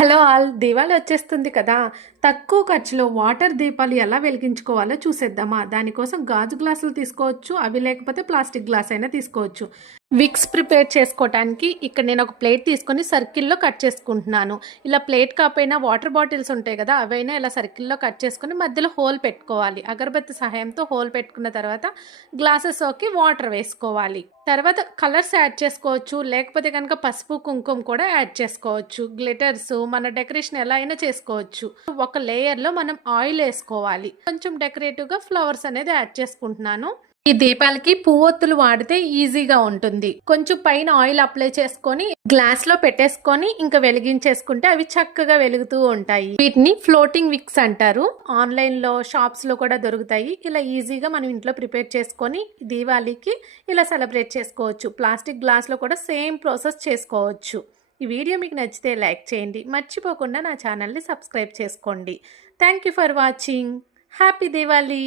Hello all, Deepavali వచ్చేస్తుంది కదా. తక్కువ ఖర్చులో వాటర్ దీపాలు ఎలా వెలిగించుకోవాలో చూసేద్దామా. దానికోసం గాజు గ్లాసులు తీసుకోవచ్చు, అవి లేకపోతే ప్లాస్టిక్ గ్లాస్ అయినా తీసుకోవచ్చు. విక్స్ ప్రిపేర్ చేసుకోవటానికి ఇక్కడ నేను ఒక ప్లేట్ తీసుకొని సర్కిల్లో కట్ చేసుకుంటున్నాను. ఇలా ప్లేట్ కాకపోయినా వాటర్ బాటిల్స్ ఉంటాయి కదా, అవైనా ఇలా సర్కిల్లో కట్ చేసుకొని మధ్యలో హోల్ పెట్టుకోవాలి. అగరబత్తి సహాయంతో హోల్ పెట్టుకున్న తర్వాత గ్లాసెస్లోకి వాటర్ వేసుకోవాలి. తర్వాత కలర్స్ యాడ్ చేసుకోవచ్చు, లేకపోతే కనుక పసుపు కుంకుమ కూడా యాడ్ చేసుకోవచ్చు. గ్లిటర్స్ మన డెకరేషన్ ఎలా అయినా చేసుకోవచ్చు. ఒక లేయర్లో మనం ఆయిల్ వేసుకోవాలి. కొంచెం డెకరేటివ్గా ఫ్లవర్స్ అనేది యాడ్ చేసుకుంటున్నాను. ఈ దీపాలకి పువ్వొత్తులు వాడితే ఈజీగా ఉంటుంది. కొంచెం పైన ఆయిల్ అప్లై చేసుకొని గ్లాస్ లో పెట్టేసుకొని ఇంకా వెలిగించేసుకుంటే అవి చక్కగా వెలుగుతూ ఉంటాయి. వీటిని ఫ్లోటింగ్ విక్స్ అంటారు. ఆన్లైన్ లో షాప్స్ లో కూడా దొరుకుతాయి. ఇలా ఈజీగా మనం ఇంట్లో ప్రిపేర్ చేసుకొని దీవాళికి ఇలా సెలబ్రేట్ చేసుకోవచ్చు. ప్లాస్టిక్ గ్లాస్ లో కూడా సేమ్ ప్రాసెస్ చేసుకోవచ్చు. ఈ వీడియో మీకు నచ్చితే లైక్ చేయండి. మర్చిపోకుండా నా ఛానల్ని సబ్స్క్రైబ్ చేసుకోండి. Thank you for watching. Happy Diwali.